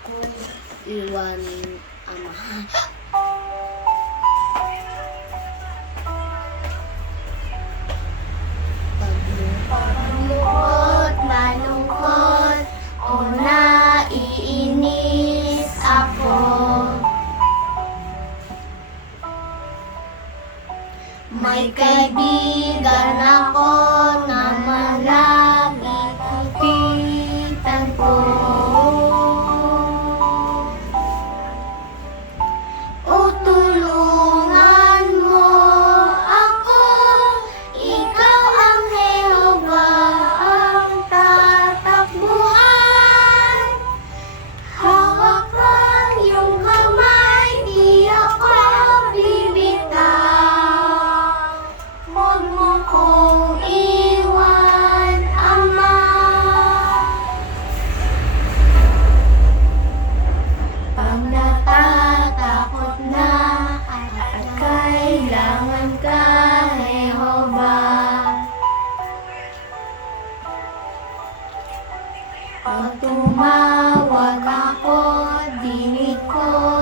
kong iwanin, Ama. Paglungkot, malungkot, o naiinis ako, may kaibigan ako na malaging kapitan ko. O tulungan mo ako, ikaw ang Jehovah, ang tatakbuhan. Hawak ang iyong kamay, di ako bibitaw. Huwag mo kong iwan, Ama. Pag natatakot na at kailangan ka, Jehovah, pag tumawag ako, dinig ko